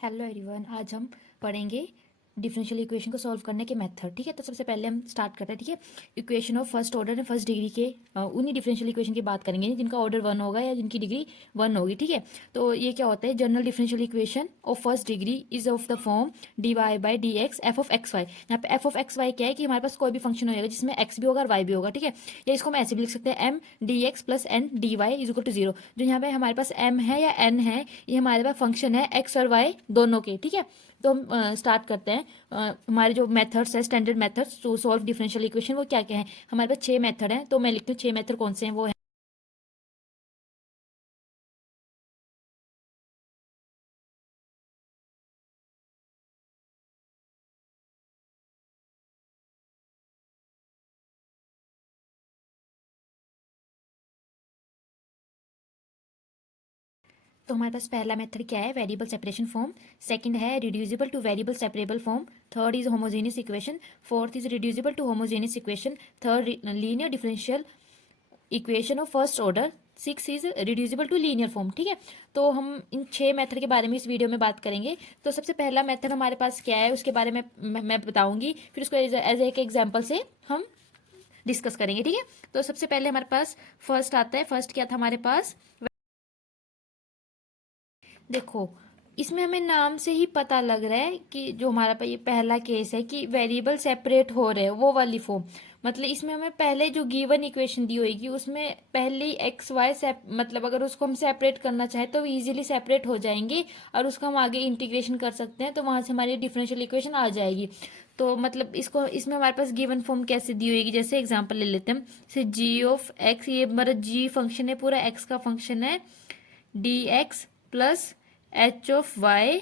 Hello everyone, आज हम पढ़ेंगे डिफरेंशियल इक्वेशन को सॉल्व करने के मेथड। ठीक है, तो सबसे पहले हम स्टार्ट करते हैं। ठीक है, equation of first order and first degree के उन्हीं डिफरेंशियल इक्वेशन की बात करेंगे जिनका ऑर्डर 1 होगा या जिनकी डिग्री 1 होगी। ठीक है, तो ये क्या होता है, general differential equation of first degree is of the form D Y by D X F of X Y. यहाँ पे एफ ऑफ एक्स वाई क्या है कि हमारे पास कोई भी फंक्शन होगा जिसमें एक्स भी होगा और वाई भी होगा। ठीक है, या इसको हम ऐसे भी लिख सकते हैं M D x plus N D Y is equal to 0। जो यहाँ पे हमारे पास एम है या एन है, ये हमारे पास फंक्शन है एक्स और वाई दोनों के। ठीक है, तो हम स्टार्ट करते हैं। हमारे जो मेथड्स है, standard methods to solve differential equation, वो क्या क्या है। हमारे पास 6 मेथड हैं, तो मैं लिखती हूँ 6 मेथड कौन से हैं। वो है, तो हमारे पास पहला मेथड क्या है, वेरिएबल सेपरेशन फॉर्म। सेकंड है reducible to variable separable form. Third is homogeneous equation. Fourth is reducible to homogeneous equation. Third linear differential equation of first order. 6 is reducible to linear form. ठीक है, तो हम इन 6 method के बारे में इस video में बात करेंगे। तो सबसे पहला मेथड हमारे पास क्या है, उसके बारे में मैं बताऊंगी, फिर उसको एज एक एग्जाम्पल से हम डिस्कस करेंगे। ठीक है, तो सबसे पहले हमारे पास फर्स्ट आता है। फर्स्ट क्या था हमारे पास, देखो इसमें हमें नाम से ही पता लग रहा है कि जो हमारा ये पहला केस है कि वेरिएबल सेपरेट हो रहे हैं, वो वाली फॉर्म। मतलब इसमें हमें पहले जो गिवन इक्वेशन दी होगी उसमें पहले ही एक्स वाई मतलब अगर उसको हम सेपरेट करना चाहें तो इजीली सेपरेट हो जाएंगे और उसको हम आगे इंटीग्रेशन कर सकते हैं, तो वहां से हमारी डिफरेंशियल इक्वेशन आ जाएगी। तो मतलब इसको इसमें हमारे पास गिवन फॉर्म कैसे दी होगी, जैसे एग्जाम्पल ले लेते हैं। जैसे जी ऑफ एक्स, ये हमारा जी फंक्शन है, पूरा एक्स का फंक्शन है, d x plus h of y.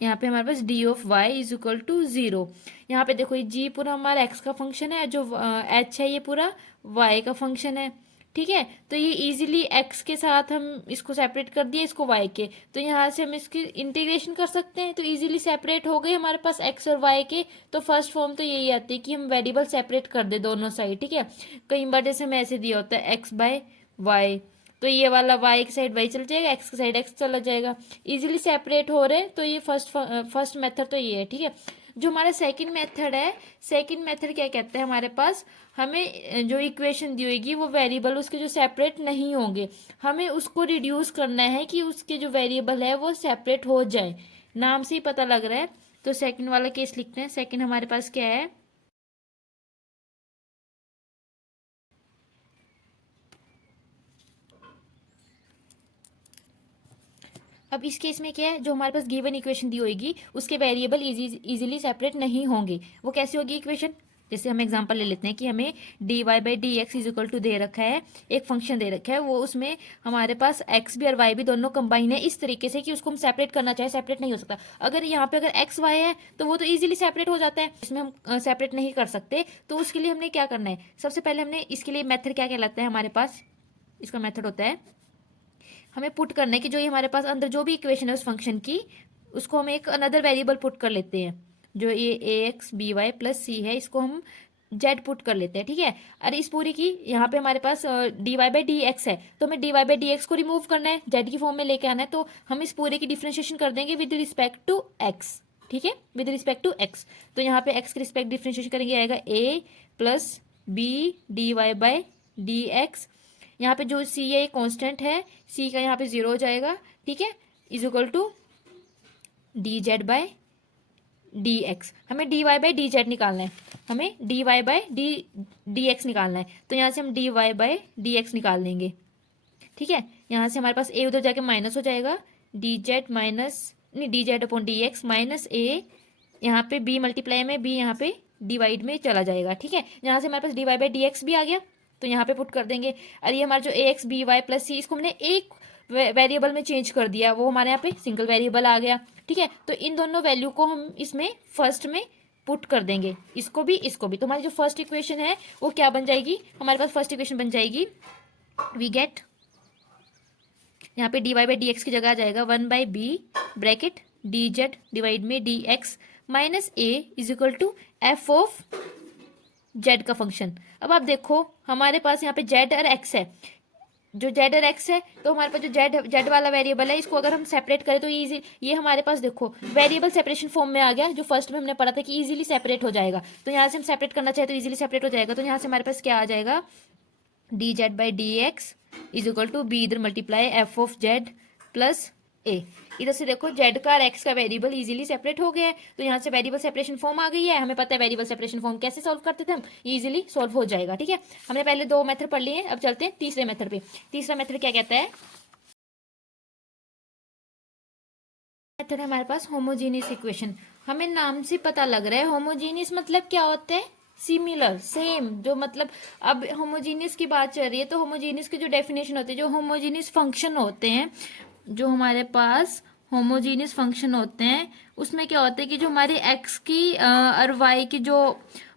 यहाँ पे हमारे पास d of y is equal to 0। यहाँ पे देखो ये जी पूरा हमारा एक्स का फंक्शन है, जो एच है ये पूरा वाई का फंक्शन है। ठीक है, तो ये इजीली एक्स के साथ हम इसको सेपरेट कर दिए, इसको वाई के, तो यहाँ से हम इसकी इंटीग्रेशन कर सकते हैं, तो इजीली सेपरेट हो गए हमारे पास एक्स और वाई के। तो फर्स्ट फॉर्म तो यही आती है कि हम वेरिएबल सेपरेट कर दे दोनों साइड। ठीक है, कई बार जैसे हमें ऐसे दिया होता है एक्स बाय वाई, तो ये वाला वाई की साइड वाई चल जाएगा, एक्स की साइड एक्स चला जाएगा, इजीली सेपरेट हो रहे। तो ये फर्स्ट मेथड तो ये है। ठीक है, जो हमारा सेकंड मेथड है, सेकंड मेथड क्या कहते हैं, हमारे पास हमें जो इक्वेशन दी होगी वो वेरिएबल उसके जो सेपरेट नहीं होंगे, हमें उसको रिड्यूस करना है कि उसके जो वेरिएबल है वो सेपरेट हो जाए। नाम से ही पता लग रहा है। तो सेकंड वाला केस लिखते हैं। सेकंड हमारे पास क्या है, अब इस केस में क्या है, जो हमारे पास गिवन इक्वेशन दी होगी उसके वेरिएबल इजीली सेपरेट नहीं होंगे। वो कैसे होगी इक्वेशन, जैसे हम एग्जांपल ले लेते हैं कि हमें d Y by D x is equal to दे रखा है, एक फंक्शन दे रखा है, वो उसमें हमारे पास एक्स भी और वाई भी दोनों कंबाइन है इस तरीके से कि उसको हम सेपरेट करना चाहे सेपरेट नहीं हो सकता। अगर यहाँ पे अगर एक्स वाई है तो वो तो इजीली सेपरेट हो जाता है, इसमें हम सेपरेट नहीं कर सकते। तो उसके लिए हमने क्या करना है, सबसे पहले हमने इसके लिए मेथड क्या कहलाता है हमारे पास, इसका मेथड होता है हमें पुट करना है कि जो ये हमारे पास अंदर जो भी इक्वेशन है उस फंक्शन की, उसको हम एक अनदर वेरिएबल पुट कर लेते हैं। जो ये ए एक्स बी वाई प्लस सी है, इसको हम जेड पुट कर लेते हैं। ठीक है, अरे इस पूरी की यहाँ पे हमारे पास d Y by D x है, तो हमें d Y by D x को रिमूव करना है, जेड की फॉर्म में लेके आना है, तो हम इस पूरे की डिफ्रेंशिएशन कर देंगे विद रिस्पेक्ट टू एक्स। ठीक है, विद रिस्पेक्ट टू एक्स, तो यहाँ पे एक्स के रिस्पेक्ट डिफ्रेंशिएशन करेंगे, आएगा a plus b d Y by D x. यहाँ पे जो सी है कांस्टेंट है, सी का यहाँ पे 0 हो जाएगा। ठीक है, is equal to d z by D x. हमें d Y by d z निकालना है, हमें d y by D x निकालना है, तो यहाँ से हम d y by D x निकाल लेंगे। ठीक है, यहाँ से हमारे पास ए उधर जाके माइनस हो जाएगा, डी जेड माइनस नहीं d z upon d x minus a, यहाँ पे बी मल्टीप्लाई में बी यहाँ पे डिवाइड में चला जाएगा। ठीक है, यहाँ से हमारे पास d Y by D x भी आ गया, तो यहाँ पे पुट कर देंगे। और ये हमारा जो ए एक्स बी वाई प्लस सी, इसको हमने एक वेरिएबल में चेंज कर दिया, वो हमारे यहाँ पे सिंगल वेरिएबल आ गया। ठीक है, तो इन दोनों वैल्यू को हम इसमें फर्स्ट में पुट कर देंगे, इसको भी इसको भी। तो हमारी जो फर्स्ट इक्वेशन है वो क्या बन जाएगी, हमारे पास फर्स्ट इक्वेशन बन जाएगी, वी गेट यहाँ पे d Y by D x की जगह आ जाएगा 1 by b bracket d z divide में D x minus a is equal to f of z का फंक्शन। अब आप देखो हमारे पास यहाँ पे जेड और एक्स है, जो जेड और एक्स है, तो हमारे पास जो जेड वाला वेरिएबल है, इसको अगर हम सेपरेट करें तो इजी, ये हमारे पास देखो वेरिएबल सेपरेशन फॉर्म में आ गया, जो फर्स्ट में हमने पढ़ा था कि इजीली सेपरेट हो जाएगा। तो यहाँ से हम सेपरेट करना चाहे तो इजीली सेपरेट हो जाएगा। तो यहाँ से हमारे पास क्या आ जाएगा, d z by D x is equal to b, इधर multiply f of z plus a. इधर से देखो जेड का और एक्स का वेरिएबल इजीली सेपरेट हो गया है, तो यहाँ से वेरिएबल सेपरेशन फॉर्म आ गई है। हमें पता है वेरिएबल सेपरेशन फॉर्म कैसे सॉल्व करते थे हम, इजीली सॉल्व हो जाएगा। ठीक है, हमने पहले 2 मेथड पढ़ लिए हैं, अब चलते हैं तीसरे मेथड पे। तीसरा मेथड क्या कहता है, मेथड है हमारे पास होमोजीनियस इक्वेशन। हमें नाम से पता लग रहा है होमोजीनियस मतलब क्या होता है, सिमिलर, सेम, जो मतलब अब होमोजीनियस की बात चल रही है, तो होमोजीनियस की जो डेफिनेशन होती है, जो होमोजीनियस फंक्शन होते हैं, जो हमारे पास होमोजीनियस फंक्शन होते हैं, उसमें क्या होता है कि जो हमारी एक्स की और वाई की जो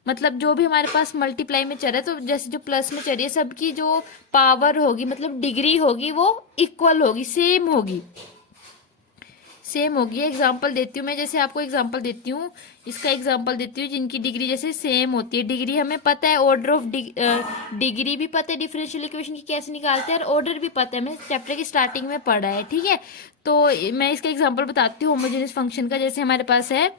मतलब जो भी हमारे पास मल्टीप्लाई में चल रहा है, तो जैसे जो प्लस में चल रही है, सबकी जो पावर होगी मतलब डिग्री होगी वो इक्वल होगी, सेम होगी, सेम होगी। एग्जाम्पल देती हूँ मैं, जैसे आपको एग्जाम्पल देती हूँ, इसका एग्जाम्पल देती हूँ जिनकी डिग्री जैसे सेम होती है। डिग्री हमें पता है, ऑर्डर ऑफ डिग्री भी पता है डिफरेंशियल इक्वेशन की कैसे निकालते हैं, और ऑर्डर भी पता है, हमें चैप्टर की स्टार्टिंग में पढ़ा है। ठीक है, तो मैं इसका एग्जाम्पल बताती हूँ होमोजेनियस फंक्शन का। जैसे हमारे पास है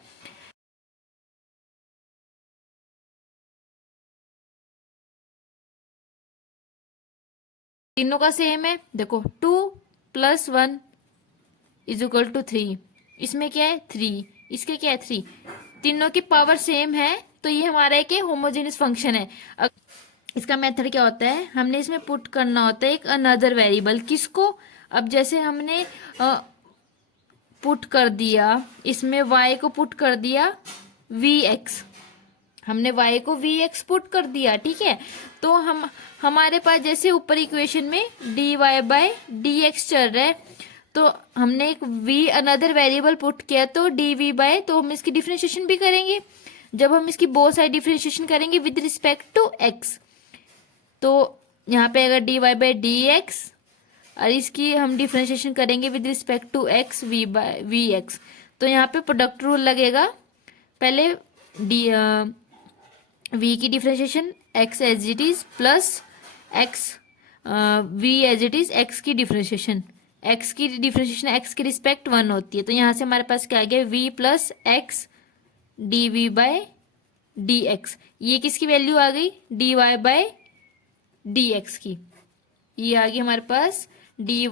तीनों का सेम है, देखो 2 + 1 इज इक्वल टू 3, इसमें क्या है 3, इसके क्या है 3, तीनों की पावर सेम है, तो ये हमारा एक होमोजेनियस फंक्शन है। इसका मेथड क्या होता है, हमने इसमें पुट करना होता है एक अनदर वेरिएबल, किसको, अब जैसे हमने पुट कर दिया इसमें y को पुट कर दिया vx, हमने y को vx पुट कर दिया। ठीक है, तो हमारे पास जैसे ऊपर इक्वेशन में dy बाय dx चल रहा है, तो हमने एक v अनदर वेरिएबल पुट किया, तो dv बाय, तो हम इसकी डिफरेंशिएशन भी करेंगे। जब हम इसकी बोथ साइड डिफरेंशिएशन करेंगे विद रिस्पेक्ट टू x, तो यहाँ पे अगर dy बाय dx और इसकी हम डिफरेंशिएशन करेंगे with respect to x V X, तो यहाँ पे प्रोडक्ट रूल लगेगा। पहले v की differentiation x as it is plus x v as it is, x की डिफरेंशिएशन x की रिस्पेक्ट 1 होती है, तो यहाँ से हमारे पास क्या आ गया v plus x D V by D X. ये किसकी वैल्यू आ गई, dy बाय डी एक्स की, ये आ गई हमारे पास dy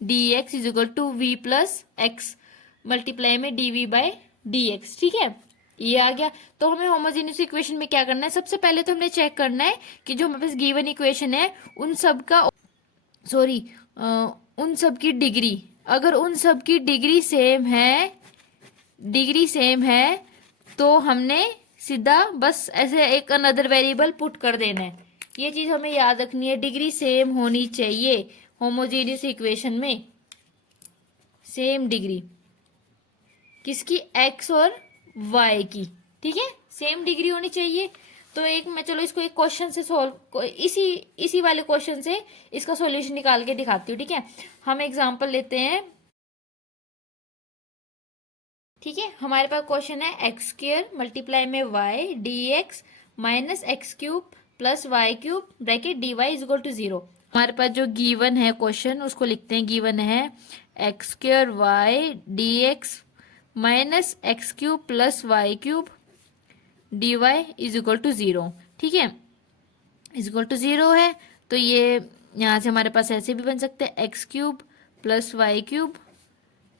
dx is equal to v plus X multiply में dv बाय dx। ठीक है, ये आ गया। तो हमें होमोजेनियस इक्वेशन में क्या करना है, सबसे पहले तो हमने चेक करना है कि जो हमारे पास गिवन इक्वेशन है उन सब का उन सब की डिग्री, अगर उन सब की डिग्री सेम है तो हमने सीधा बस ऐसे एक अनदर वेरिएबल पुट कर देना है। ये चीज हमें याद रखनी है, डिग्री सेम होनी चाहिए होमोजेनियस इक्वेशन में, सेम डिग्री किसकी, x और y की। ठीक है, सेम डिग्री होनी चाहिए। तो एक मैं चलो इसको एक क्वेश्चन से सॉल्व, इसी वाले क्वेश्चन से इसका सॉल्यूशन निकाल के दिखाती हूँ। ठीक है, हम एग्जांपल लेते हैं। ठीक है, हमारे पास क्वेश्चन है एक्स स्क्वायर मल्टीप्लाई में y dx minus X cube plus Y cube bracket dy is equal to 0। हमारे पास जो गिवन है क्वेश्चन उसको लिखते हैं, गिवन है X square Y dx minus X cube plus Y cube dy is equal to 0। ठीक है, इज इक्वल टू 0 है, तो ये यहाँ से हमारे पास ऐसे भी बन सकते हैं X cube plus Y cube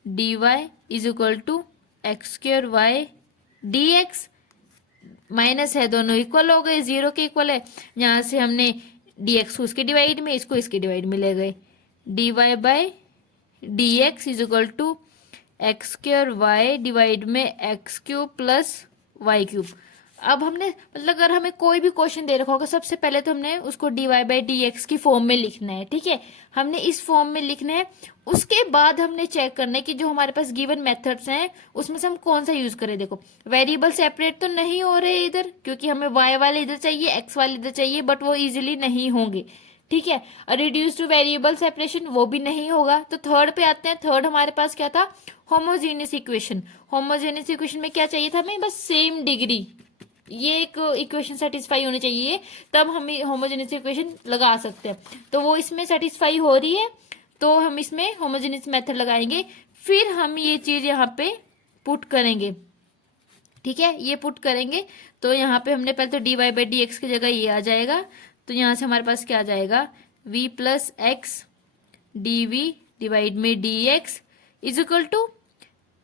dy is equal to x square Y dx, minus है दोनों इक्वल हो गए, 0 के इक्वल है। यहाँ से हमने dx को उसके डिवाइड में, इसको इसके डिवाइड में ले गए, dy by dx is equal to x square y divide में x cube plus Y cube. अब हमने मतलब अगर हमें कोई भी क्वेश्चन दे रखा होगा, सबसे पहले तो हमने उसको dy बाई dx की फॉर्म में लिखना है। ठीक है, हमने इस फॉर्म में लिखना है, उसके बाद हमने चेक करना है कि जो हमारे पास गिवन मेथड्स हैं उसमें से हम कौन सा यूज करें। देखो वेरिएबल सेपरेट तो नहीं हो रहे इधर, क्योंकि हमें y वाले इधर चाहिए, x वाले इधर चाहिए, बट वो इजिली नहीं होंगे। ठीक है, रिड्यूस टू वेरिएबल सेपरेशन वो भी नहीं होगा। तो थर्ड पे आते हैं। थर्ड हमारे पास क्या था, होमोजेनियस इक्वेशन। होमोजेनियस इक्वेशन में क्या चाहिए था हमें, बस सेम डिग्री, ये एक इक्वेशन सेटिस्फाई होनी चाहिए, तब हम होमोजेनियस इक्वेशन लगा सकते हैं। तो वो इसमें सेटिस्फाई हो रही है, तो हम इसमें होमोजेनियस मेथड लगाएंगे, फिर हम ये चीज यहाँ पे पुट करेंगे। ठीक है, ये पुट करेंगे तो यहाँ पे हमने पहले तो dy बाई डी एक्स की जगह ये आ जाएगा, तो यहाँ से हमारे पास क्या आ जाएगा, v plus x D v divide में D x is equal to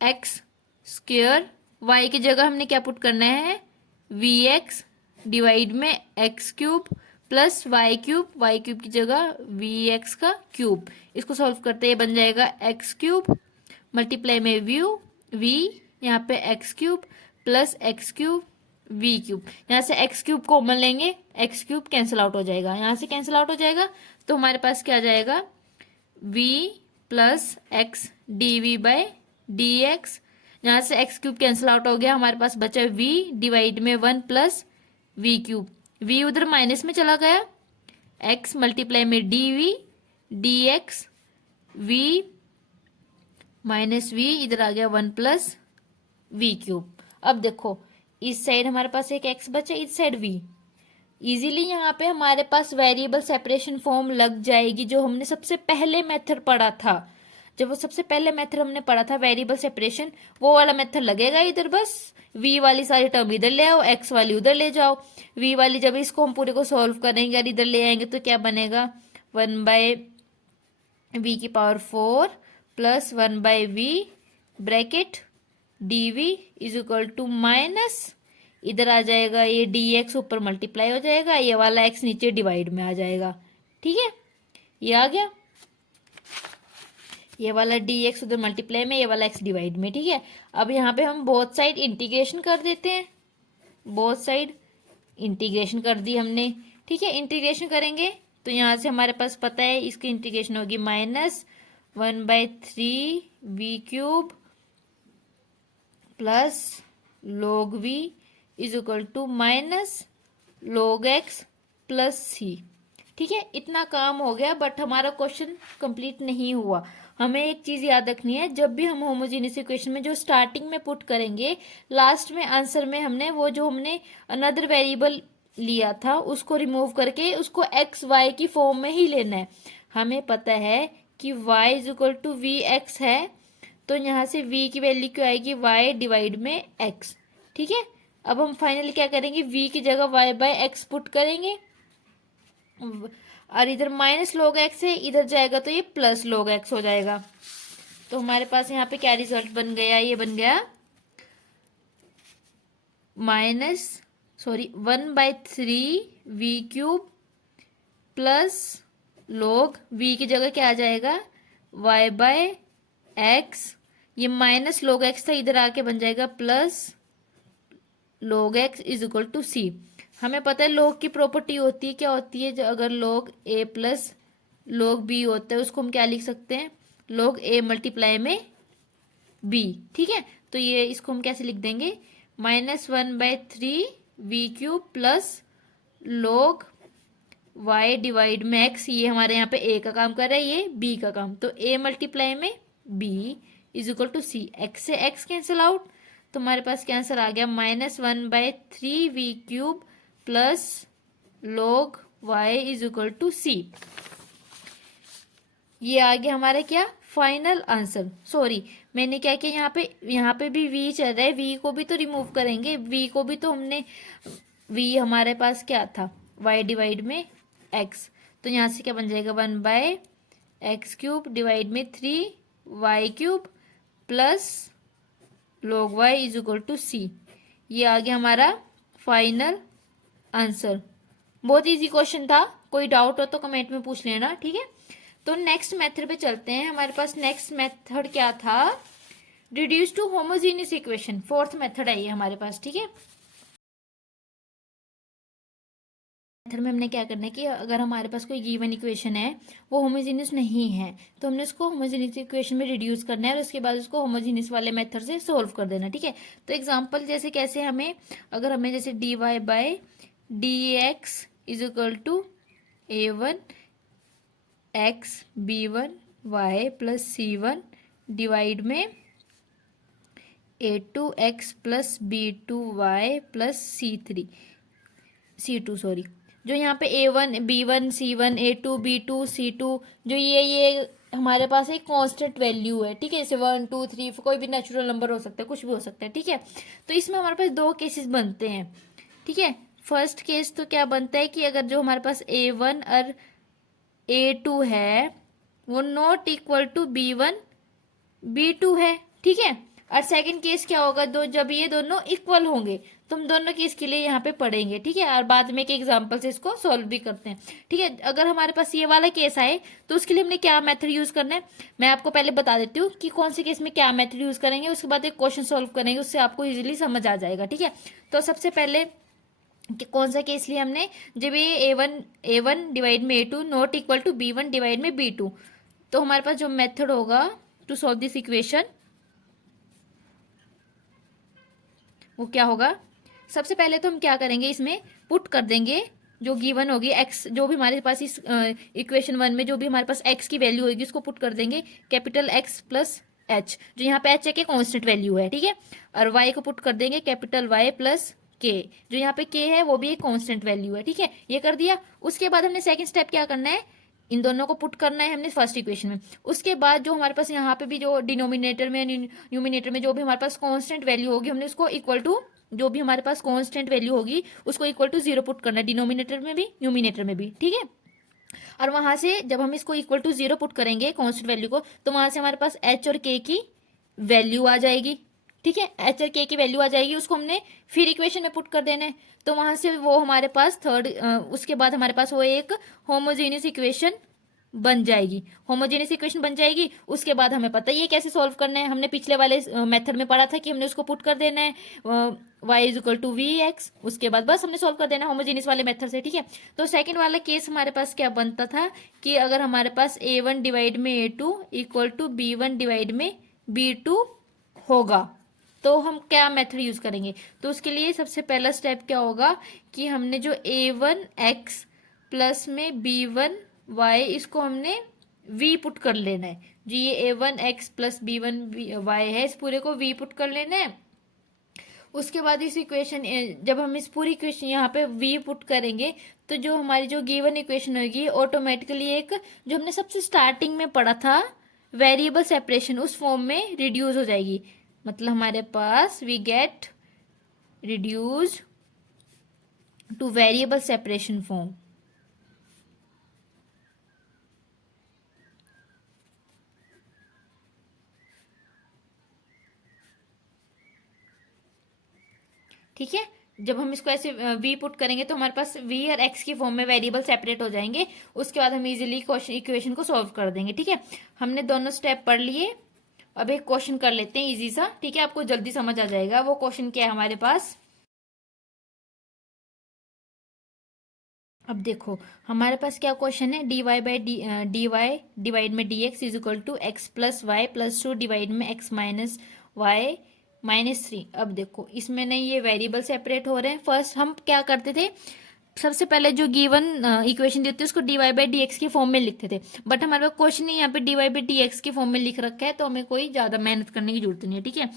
x square, y की जगह हमने क्या पुट करना है, वी एक्स डिवाइड में x cube plus Y cube की जगह वी एक्स का क्यूब। इसको सॉल्व करते हैं बन जाएगा एक्स क्यूब मल्टीप्लाई में वी यहाँ पे x cube plus x cube v cube. यहाँ से एक्स क्यूब कॉमन लेंगे, एक्स क्यूब कैंसिल आउट हो जाएगा, यहाँ से कैंसिल आउट हो जाएगा, तो हमारे पास क्या आ जाएगा, v plus x D V by D x. यहाँ से एक्स क्यूब कैंसिल आउट हो गया, हमारे पास बचा v डिवाइड में 1 प्लस वी क्यूब, v उधर माइनस में चला गया, x मल्टीप्लाई में D V D X, v minus V इधर आ गया 1 प्लस वी क्यूब। अब देखो इस साइड हमारे पास एक x बचा, इस साइड v, इजीली यहाँ पे हमारे पास वेरिएबल सेपरेशन फॉर्म लग जाएगी, जो हमने सबसे पहले मेथड पढ़ा था। जब वो सबसे पहले मेथड हमने पढ़ा था वेरिएबल सेपरेशन, वो वाला मेथड लगेगा इधर, बस v वाली सारी टर्म इधर ले आओ, x वाली उधर ले जाओ, v वाली जब इसको हम पूरे को सॉल्व करेंगे और इधर ले आएंगे तो क्या बनेगा, 1 बाय वी की power 4 plus 1 by V bracket D V is equal to minus, इधर आ जाएगा ये डी एक्स ऊपर मल्टीप्लाई हो जाएगा, ये वाला एक्स नीचे डिवाइड में आ जाएगा। ठीक है, ये आ गया, ये वाला डी एक्स उधर मल्टीप्लाई में, ये वाला एक्स डिवाइड में। ठीक है, अब यहाँ पे हम बोथ साइड इंटीग्रेशन कर देते हैं, बोथ साइड इंटीग्रेशन कर दी हमने। ठीक है, इंटीग्रेशन करेंगे तो यहाँ से हमारे पास पता है इसकी इंटीग्रेशन होगी minus 1 by 3 we cube plus log v is equal to minus log x plus c. ठीक है, इतना काम हो गया, बट हमारा क्वेश्चन कंप्लीट नहीं हुआ। हमें एक चीज याद रखनी है, जब भी हम होमोजेनियस इक्वेशन में जो स्टार्टिंग में पुट करेंगे, लास्ट में आंसर में हमने वो जो हमने अनदर वेरिएबल लिया था उसको रिमूव करके उसको एक्स वाई की फॉर्म में ही लेना है। हमें पता है कि y is equal to V X है, तो यहाँ से v की वैल्यू क्या आएगी, y डिवाइड में x। ठीक है, अब हम फाइनली क्या करेंगे, v की जगह y बाय एक्स पुट करेंगे, और इधर माइनस log x है, इधर जाएगा तो ये प्लस log x हो जाएगा। तो हमारे पास यहाँ पे क्या रिजल्ट बन गया, ये बन गया one by 3 we cube plus log v की जगह क्या आ जाएगा, y बाय एक्स, ये माइनस log x था, इधर आके बन जाएगा plus log x is equal to c. हमें पता है log की प्रॉपर्टी होती है, क्या होती है, जो अगर log a plus log b होता है उसको हम क्या लिख सकते हैं, log a मल्टीप्लाई में b। ठीक है, तो ये इसको हम कैसे लिख देंगे, minus 1 by 3 we cube plus log y divide में x, ये हमारे यहाँ पे a का काम कर रहा है, ये b का काम, तो a मल्टीप्लाई में b is equal to c. x से x कैंसिल आउट, तो हमारे पास क्या आंसर आ गया, minus 1 by 3 we cube plus log y is equal to c. ये आ गया हमारा क्या, फाइनल आंसर। सॉरी, मैंने क्या किया, यहाँ पे भी v चल रहा है, v को भी तो रिमूव करेंगे, v को भी तो हमने, v हमारे पास क्या था, y डिवाइड में x, तो यहाँ से क्या बन जाएगा, 1 बाय एक्स क्यूब डिवाइड में 3 y cube plus log y is equal to c. ये आ गया हमारा फाइनल आंसर। बहुत इजी क्वेश्चन था, कोई डाउट हो तो कमेंट में पूछ लेना। ठीक है, तो नेक्स्ट मेथड पे चलते हैं। हमारे पास नेक्स्ट मेथड क्या था, reduce to homogeneous equation, fourth method है ये हमारे पास। ठीक है, मेथड में हमने क्या करना है कि अगर हमारे पास कोई गिवन इक्वेशन है वो होमोजेनियस नहीं है, तो हमने उसको होमोजेनियस इक्वेशन में रिड्यूस करना है और उसके बाद उसको होमोजेनियस वाले मेथड से सॉल्व कर देना। ठीक है, तो एग्जांपल जैसे कैसे हमें, अगर हमें जैसे D Y by D x is equal to a1 X b1 y plus c1 divide में A2x plus B2y plus C2 sorry, जो यहाँ पे A1 B1 C1 A2 B2 C2, जो ये हमारे पास एक कांस्टेंट वैल्यू है, ठीक है। जैसे 1 2 3 कोई भी नेचुरल नंबर हो सकता है, कुछ भी हो सकता है, ठीक है। तो इसमें हमारे पास दो केसेस बनते हैं, ठीक है। फर्स्ट केस तो क्या बनता है कि अगर जो हमारे पास A1 और A2 है वो not equal to B1 B2 है, ठीक है। और सेकंड केस क्या होगा, दो जब ये दोनों इक्वल होंगे, तो हम दोनों केस के लिए यहाँ पे पढ़ेंगे, ठीक है। और बाद में एक एग्जांपल से इसको सॉल्व भी करते हैं, ठीक है। अगर हमारे पास ये वाला केस आए तो उसके लिए हमने क्या मेथड यूज करना है, मैं आपको पहले बता देती हूँ कि कौन से केस में क्या मेथड यूज करेंगे, उसके बाद एक क्वेश्चन सॉल्व करेंगे, उससे आपको इजिली समझ आ जाएगा, ठीक है। तो सबसे पहले कौन सा केस लिया हमने, जब ये A1 डिवाइड में A2 not equal to B1 divide में B2, तो हमारे पास जो मेथड होगा टू सॉल्व दिस इक्वेशन वो क्या होगा। सबसे पहले तो हम क्या करेंगे, इसमें पुट कर देंगे जो गिवन होगी x, जो भी हमारे पास इस इक्वेशन 1 में जो भी हमारे पास x की वैल्यू होगी उसको पुट कर देंगे कैपिटल X प्लस h, जो यहाँ पे h है कि कांस्टेंट वैल्यू है, ठीक है। और y को पुट कर देंगे कैपिटल Y प्लस k, जो यहाँ पे k है वो भी एक कांस्टेंट वैल्यू है, ठीक है। ये कर दिया। उसके बाद हमने सेकंड स्टेप क्या करना है, इन दोनों को पुट करना है हमने फर्स्ट इक्वेशन में। उसके बाद जो हमारे पास यहाँ पे भी जो डिनोमिनेटर में न्यूमिनेटर में जो भी हमारे पास कांस्टेंट वैल्यू होगी, हमने उसको इक्वल टू, जो भी हमारे पास कांस्टेंट वैल्यू होगी उसको इक्वल टू 0 पुट करना है, डिनोमिनेटर में भी न्यूमिनेटर में भी, ठीक है। और वहां से जब हम इसको इक्वल टू 0 पुट करेंगे कांस्टेंट वैल्यू को, तो वहां से हमारे पास h और k की वैल्यू आ जाएगी, ठीक है। h और k की वैल्यू आ जाएगी, उसको हमने फिर इक्वेशन में पुट कर देना है। तो वहां से वो हमारे पास उसके बाद हमारे पास वो एक होमोजेनियस इक्वेशन बन जाएगी, होमोजेनियस इक्वेशन बन जाएगी। उसके बाद हमें पता ही है कैसे सॉल्व करना है, हमने पिछले वाले मेथड में पढ़ा था कि हमने उसको पुट कर देना है y is equal to V X, उसके बाद बस हमने सॉल्व कर देना है होमोजेनियस वाले मेथड से, ठीक है। तो सेकंड वाला केस हमारे पास क्या बनता था कि अगर हमारे पास A1 डिवाइड में A2 equal to B1 divide में B2 होगा, तो हम क्या मेथड यूज करेंगे। तो उसके लिए सबसे पहला स्टेप क्या होगा कि हमने जो A1x प्लस में B1y, इसको हमने v पुट कर लेना है। जो ये A1x प्लस B1y है, इस पूरे को v पुट कर लेना है। उसके बाद इस इक्वेशन, जब हम इस पूरी इक्वेशन यहाँ पे v पुट करेंगे, तो जो हमारी जो गिवन इक्वेशन होगी ऑटोमेटिकली एक, जो हमने सबसे स्टार्टिंग में पढ़ा था वेरिएबल सेपरेशन, उस फॉर्म में रिड्यूस हो जाएगी। मतलब हमारे पास we get reduced to variable separation form, ठीक है। जब हम इसको ऐसे v पुट करेंगे तो हमारे पास v और x की फॉर्म में वेरिएबल सेपरेट हो जाएंगे। उसके बाद हम इजीली क्वेश्चन इक्वेशन को सॉल्व कर देंगे, ठीक है। हमने दोनों स्टेप पढ़ लिए, अब एक क्वेश्चन कर लेते हैं इजी सा, ठीक है। आपको जल्दी समझ आ जाएगा। वो क्वेश्चन क्या है हमारे पास, अब देखो हमारे पास क्या क्वेश्चन है, dy बाई dy डिवाइड में dx is equal to x plus Y plus 2 divide में x माइनस वाई माइनस 3। अब देखो इसमें नहीं, ये वेरिएबल सेपरेट हो रहे हैं। फर्स्ट हम क्या करते थे, सबसे पहले जो गिवन इक्वेशन देते हैं उसको dy बाई dx की फॉर्म में लिखते थे, बट हमारे पास क्वेश्चन ही यहाँ पे dy बाई dx की फॉर्म में लिख रखा है, तो हमें कोई ज़्यादा मेहनत करने की जरूरत नहीं है, ठीक है।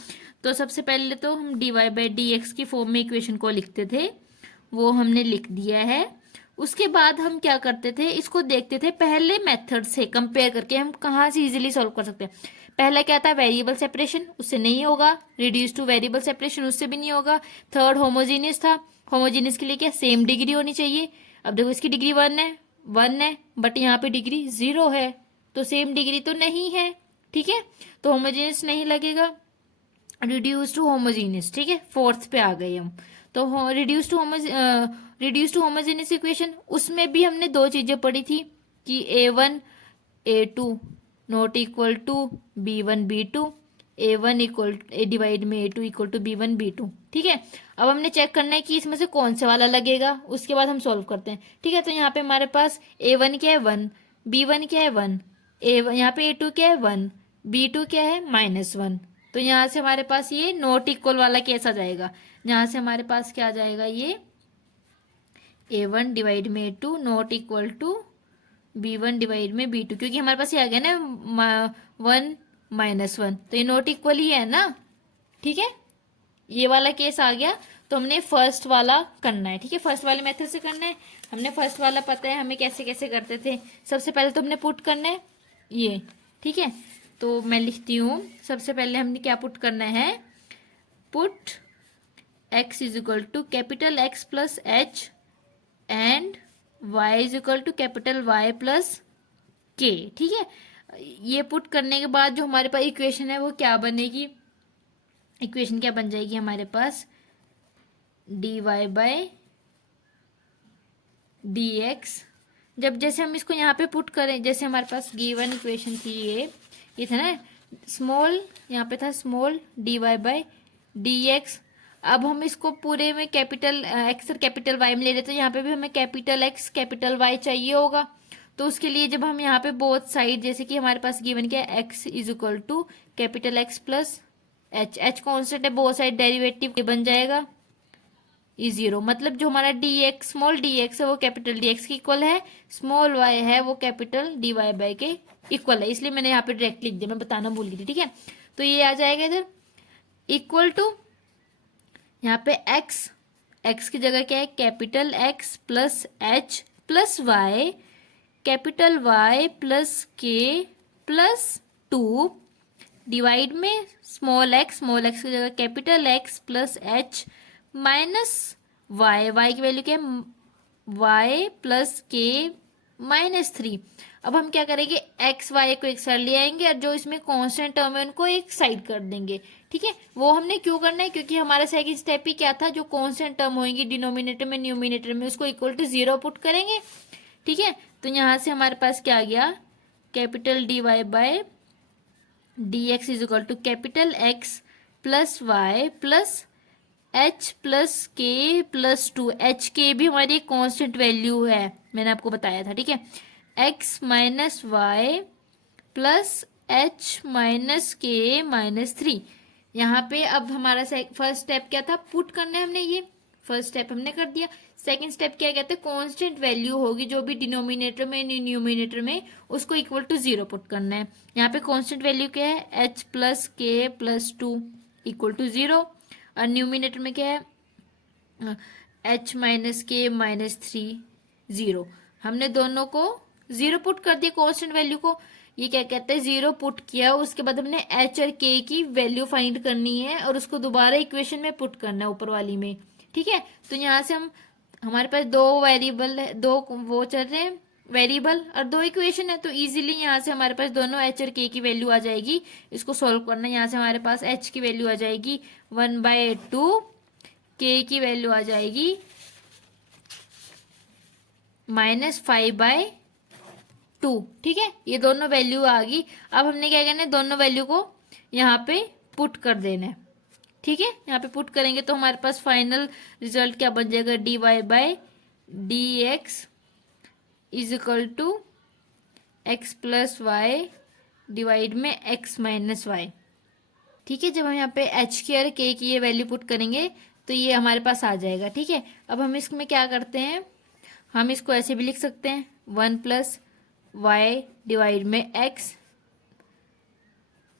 तो सबसे पहले तो हम dy बाई dx की फॉर्म में इक्वेशन को लिखते थे, वो हमने लिख दिया है। उसके बाद हम क्या करते थे, इसको देखते थे पहले मेथड से कंपेयर करके हम कहाँ से इजीली सॉल्व कर सकते हैं। पहला क्या था, वेरिएबल सेपरेशन, उससे नहीं होगा। रिड्यूस टू वेरिएबल सेपरेशन, उससे भी नहीं होगा। थर्ड होमोजीनियस था, होमोजीनियस के लिए क्या, सेम डिग्री होनी चाहिए। अब देखो इसकी डिग्री 1 है बट यहाँ पे डिग्री 0 है, तो सेम डिग्री तो नहीं है, ठीक है। तो होमोजीनियस नहीं लगेगा। रिड्यूस टू होमोजीनियस, ठीक है, फोर्थ पे आ गए हम। तो रिड्यूस टू होमोजेनियस इक्वेशन, उसमें भी हमने दो चीजें पढ़ी थी कि A1 A2 not equal to B1 B2, A1 equal divide में A2 equal to B1 B2, ठीक है। अब हमने चेक करना है कि इसमें से कौन से वाला लगेगा, उसके बाद हम सॉल्व करते हैं, ठीक है। तो यहाँ पे हमारे पास A1 क्या है 1, B1 क्या है 1, यहाँ पे A2 क्या है 1, B2 क्या है -1। तो यहाँ से हमारे पास ये नॉट इक्वल वाला केस आ जाएगा। यहाँ से हमारे पास क्या आ जाएगा, ये A1 डिवाइड में A2 not equal to B1 divide में B2, क्योंकि हमारे पास ये आ गया ना 1 -1, तो ये नॉट इक्वल ही है ना, ठीक है, ये वाला केस आ गया। तो हमने फर्स्ट वाला करना है, ठीक है, फर्स्ट वाले मेथड से करना है। हमने फर्स्ट वाला पता है हमें कैसे कैसे करते थे। सबसे पहले तो हमने पुट करना है ये, ठीक है। तो मैं लिखती हूँ, सबसे पहले हमने क्या पुट करना है, put x is equal to capital X plus H and y is equal to capital Y plus K, ठीक है। ये पुट करने के बाद जो हमारे पास इक्वेशन है वो क्या बनेगी, इक्वेशन क्या बन जाएगी हमारे पास, dy बाय dx। जब जैसे हम इसको यहाँ पे पुट करें, जैसे हमारे पास गिवन इक्वेशन थी ये था ना स्मॉल, यहाँ पे था स्मॉल dy बाय dx। अब हम इसको पूरे में कैपिटल x और कैपिटल y में ले लेते हैं, यहाँ पे भी हमें कैपिटल x कैपिटल y चाहिए होगा। तो उसके लिए जब हम यहाँ पे बोथ साइड, जैसे कि हमारे पास गिवन क्या है, x is equal to capital x plus H constant है, बोथ साइड डेरिवेटिव बन जाएगा ई जीरो। मतलब जो हमारा dx स्मॉल dx है वो कैपिटल dx के इक्वल है, स्मॉल y है वो कैपिटल dy बाय के इक्वल है। इसलिए मैंने यहाँ पे डायरेक्ट लिख दिया, मैं बताना भूल गई थी, ठीक है। तो ये आ जाएगा इधर इक्वल टू, यहाँ पे x की जगह क्या है, capital X plus H plus Y, capital Y plus K plus 2 divide में स्मॉल x की जगह capital X plus H minus y की वैल्यू क्या है, y प्लस के माइनस 3। अब हम क्या करेंगे, एक्स वाई को एक साइड ले आएंगे और जो इसमें कांस्टेंट टर्म है उनको एक साइड कर देंगे, ठीक है। वो हमने क्यों करना है, क्योंकि हमारा सेकंड स्टेप ही क्या था, जो कांस्टेंट टर्म होंगी डिनोमिनेटर में न्यूमिनेटर में उसको इक्वल टू 0 पुट करेंगे, ठीक है। तो यहाँ से हमारे पास क्या आ गया, capital dy by dx is equal to capital x plus Y plus h plus K plus 2। H के भी हमारी एक कॉन्स्टेंट वैल्यू है, मैंने आपको बताया था, ठीक है। x minus Y plus H minus K minus 3। यहाँ पे अब हमारा फर्स्ट स्टेप क्या था, पुट करना है हमने, ये फर्स्ट स्टेप हमने कर दिया। सेकंड स्टेप क्या कहते हैं, कांस्टेंट वैल्यू होगी जो भी डिनोमिनेटर में न्यूमिनेटर में उसको इक्वल टू 0 पुट करना है। यहाँ पे कांस्टेंट वैल्यू क्या है, h plus K plus 2 equal to 0, और न्यूमिनेटर में क्या है, h माइनस के माइनस 3 0। हमने दोनों को 0 पुट कर दिया कांस्टेंट वैल्यू को। ये क्या कहते हैं, 0 पुट किया, उसके बाद हमने h और k की वैल्यू फाइंड करनी है और उसको दोबारा इक्वेशन में पुट करना है ऊपर वाली में, ठीक है। तो यहाँ से हमारे पास दो वेरिएबल है, दो वो चल रहे हैं वेरिएबल और दो इक्वेशन है, तो इजीली यहाँ से हमारे पास दोनों h और k की वैल्यू आ जाएगी। इसको सॉल्व करना है, यहाँ से हमारे पास h की वैल्यू आ जाएगी 1/2, k की वैल्यू आ जाएगी -5/2, ठीक है। ये दोनों वैल्यू आ गई। अब हमने क्या करना है, दोनों वैल्यू को यहाँ पे पुट कर देना है, ठीक है। यहाँ पे पुट करेंगे तो हमारे पास फाइनल रिजल्ट क्या बन जाएगा, dy by dx is equal to x plus Y divide में x माइनस वाई, ठीक है। जब हम यहाँ पे h की और k की ये वैल्यू पुट करेंगे तो ये हमारे पास आ जाएगा, ठीक है। अब हम इसमें क्या करते हैं, हम इसको ऐसे भी लिख सकते हैं 1 प्लस वाई डिवाइड में x,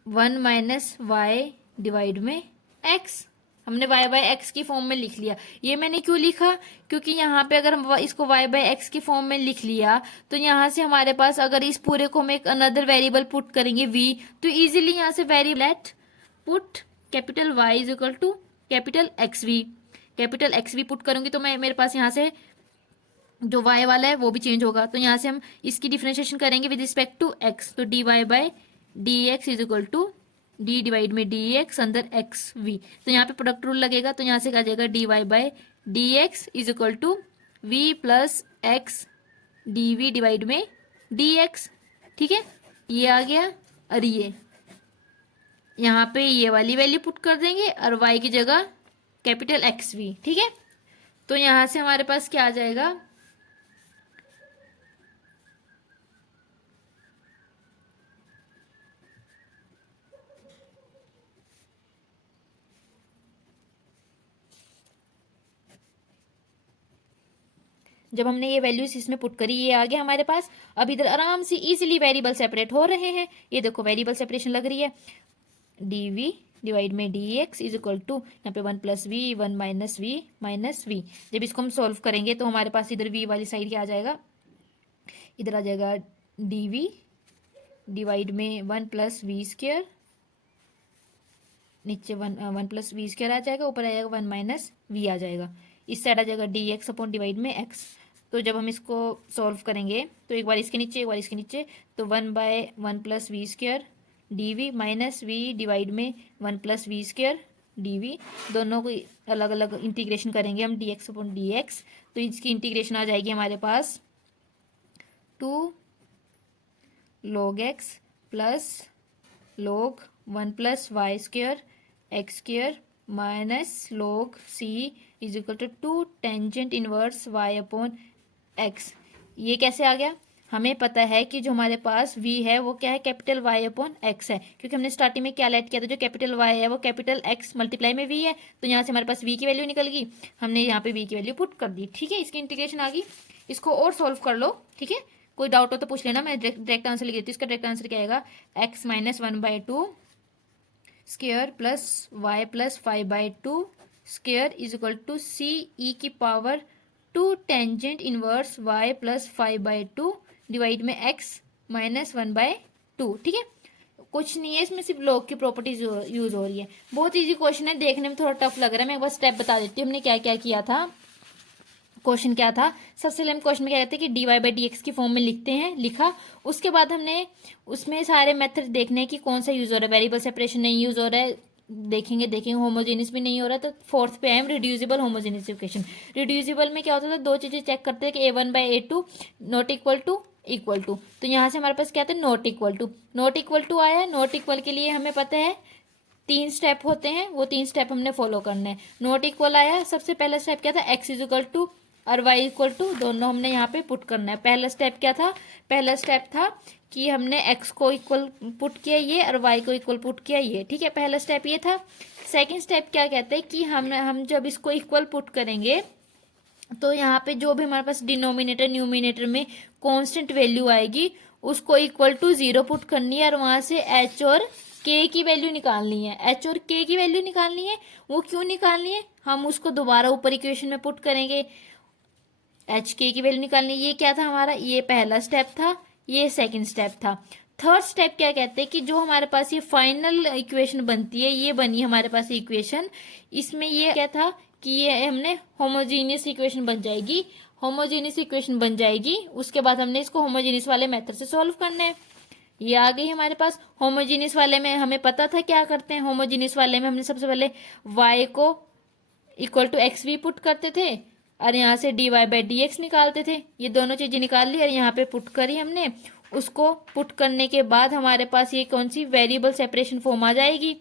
1 माइनस वाई डिवाइड में x। हमने y बाय एक्स की फॉर्म में लिख लिया। ये मैंने क्यों लिखा, क्योंकि यहाँ पे अगर हम इसको y बाय एक्स की फॉर्म में लिख लिया तो यहाँ से हमारे पास अगर इस पूरे को हम एक अनदर वेरिएबल पुट करेंगे v, तो इजीली यहाँ से variable let put capital y is equal to capital xv, capital xv put करूंगी तो मैं मेरे पास यहाँ से जो y वाला है वो भी चेंज होगा। तो यहाँ से हम इसकी डिफरेंशिएशन करेंगे विद रिस्पेक्ट टू x, तो dy by dx is equal to d divide में dx अंदर xv। तो यहाँ पे प्रोडक्ट रूल लगेगा, तो यहाँ से आ जाएगा dy by dx is equal to v plus x dv divide में dx, ठीक है। ये आ गया और ये यहाँ पे ये वाली वैल्यू पुट कर देंगे और y की जगह कैपिटल xv, ठीक है। तो यहाँ से हमारे पास क्या आ जाएगा, जब हमने ये वैल्यूज इसमें पुट करी ये आ गया हमारे पास। अब इधर आराम से इजीली वेरिएबल सेपरेट हो रहे हैं, ये देखो वेरिएबल सेपरेशन लग रही है, dv डिवाइड में D x is equal to यहाँ पे 1 + v 1 - v माइनस वी। जब इसको हम सॉल्व करेंगे तो हमारे पास इधर v वाली साइड क्या आ जाएगा, इधर आ जाएगा dv डिवाइड में 1 + v², नीचे 1 + v² आ जाएगा, ऊपर आ जाएगा 1 - v आ जाएगा, इस साइड आ जाएगा dx अपॉन डिवाइड में x। तो जब हम इसको सॉल्व करेंगे तो एक बार इसके नीचे एक बार इसके नीचे, तो 1/1 + v² dv minus v divide में 1 + v² dv, दोनों को अलग अलग इंटीग्रेशन करेंगे हम dx अपॉन dx। तो इसकी इंटीग्रेशन आ जाएगी हमारे पास 2 log x plus log 1 + y² x² minus log c is equal to 2 tangent inverse y upon x। ये कैसे आ गया, हमें पता है कि जो हमारे पास v है वो क्या है, कैपिटल Y अपॉन x है, क्योंकि हमने स्टार्टिंग में क्या लेट किया था, जो कैपिटल Y है वो कैपिटल X मल्टीप्लाई में v है, तो यहाँ से हमारे पास v की वैल्यू निकल गई, हमने यहाँ पे v की वैल्यू पुट कर दी। ठीक है, इसकी इंटीग्रेशन आ गई, इसको और सॉल्व कर लो। ठीक है, कोई डाउट हो तो पूछ लेना, मैं डायरेक्ट आंसर लिख देती हूँ। इसका डायरेक्ट आंसर क्या आएगा, x - 1/2 square plus y + 5/2 square is equal to c e की power 2 tangent inverse y + 5/2 divide में x - 1/2। ठीक है, कुछ नहीं है इसमें, सिर्फ log की प्रॉपर्टीज यूज हो रही है। बहुत इजी क्वेश्चन है, देखने में थोड़ा टफ लग रहा है, मैं एक बार स्टेप बता देती हूँ हमने क्या क्या किया था। क्वेश्चन क्या था, सबसे पहले हम क्वेश्चन में क्या कहते हैं कि dy/dx की फॉर्म में लिखते हैं, लिखा। उसके बाद हमने उसमें सारे मेथड देखने हैं कि कौन सा यूज हो रहा है, वेरिएबल सेपरेशन नहीं यूज हो रहा है, देखेंगे होमोजेनियस भी नहीं हो रहा है। तो फोर्थ पे है रिड्यूसिबल होमोजेनियस इक्वेशन। रिड्यूसिबल में क्या होता था, दो चीजें चेक करते हैं कि a1/a2 not equal to equal to, तो यहाँ से हमारे पास क्या था, not equal to. Not equal to आया, नॉट इक्वल के लिए हमें पता है 3 स्टेप होते हैं, वो 3 स्टेप हमने फॉलो करने हैं। नॉट इक्वल आया, सबसे पहला स्टेप क्या था, x इज इक्वल टू और y इक्वल टू, दोनों हमने यहाँ पे पुट करना है। पहला स्टेप क्या था, पहला स्टेप था कि हमने x को इक्वल पुट किया ये और y को इक्वल पुट किया ये। ठीक है, पहला स्टेप ये था। सेकंड स्टेप क्या कहते हैं कि हम जब इसको इक्वल पुट करेंगे तो यहाँ पे जो भी हमारे पास डिनोमिनेटर न्यूमिनेटर में कांस्टेंट वैल्यू आएगी उसको इक्वल टू 0 पुट करनी है और वहां से h और k की वैल्यू निकालनी है। h और k की वैल्यू निकालनी है, वो क्यों निकालनी है, हम उसको दोबारा ऊपर इक्वेशन में पुट करेंगे, एच के की वैल्यू निकालनी। ये क्या था हमारा, ये पहला स्टेप था, ये सेकंड स्टेप था। थर्ड स्टेप क्या कहते हैं कि जो हमारे पास ये फाइनल इक्वेशन बनती है, ये बनी हमारे पास इक्वेशन, इसमें ये क्या था कि ये हमने होमोजीनियस इक्वेशन बन जाएगी, होमोजीनियस इक्वेशन बन जाएगी। उसके बाद हमने इसको होमोजीनियस वाले मेथड से सॉल्व करना है। ये आ गई हमारे पास। होमोजीनियस वाले में हमें पता था क्या करते हैं, होमोजीनियस वाले में हमने सबसे पहले y को equal to X V put करते थे और यहाँ से dy/dx निकालते थे। ये दोनों चीजें निकाल ली और यहाँ पे पुट करी हमने। उसको पुट करने के बाद हमारे पास ये कौन सी वेरिएबल सेपरेशन फॉर्म आ जाएगी,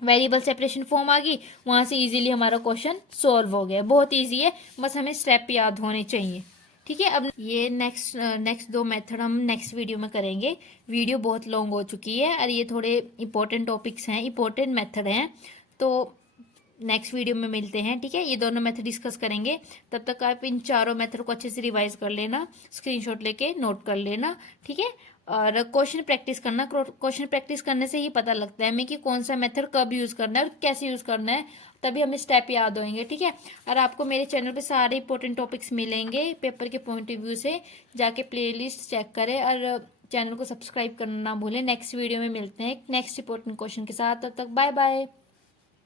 वेरिएबल सेपरेशन फॉर्म आ गई, वहां से इजीली हमारा क्वेश्चन सॉल्व हो गया। बहुत इजी है, बस हमें स्टेप याद होने चाहिए। ठीक है, अब ये नेक्स्ट 2 मेथड हम नेक्स्ट वीडियो में करेंगे। वीडियो बहुत लॉन्ग हो चुकी है और ये थोड़े इंपॉर्टेंट टॉपिक्स हैं, इंपॉर्टेंट मेथड हैं, तो नेक्स्ट वीडियो में मिलते हैं। ठीक है, ये दोनों मेथड डिस्कस करेंगे। तब तक आप इन चारों मेथड को अच्छे से रिवाइज कर लेना, स्क्रीनशॉट लेके नोट कर लेना। ठीक है, और क्वेश्चन प्रैक्टिस करना, क्वेश्चन प्रैक्टिस करने से ही पता लगता है हमें कि कौन सा मेथड कब यूज करना है और कैसे यूज करना है, तभी हमें स्टेप याद होंगे। ठीक है, और आपको मेरे चैनल पे सारे इंपॉर्टेंट टॉपिक्स मिलेंगे पेपर के पॉइंट ऑफ व्यू से, जाके प्लेलिस्ट चेक करें और चैनल को सब्सक्राइब करना ना भूलें। नेक्स्ट वीडियो में मिलते हैं नेक्स्ट इंपॉर्टेंट क्वेश्चन के साथ, तब तक बाय बाय।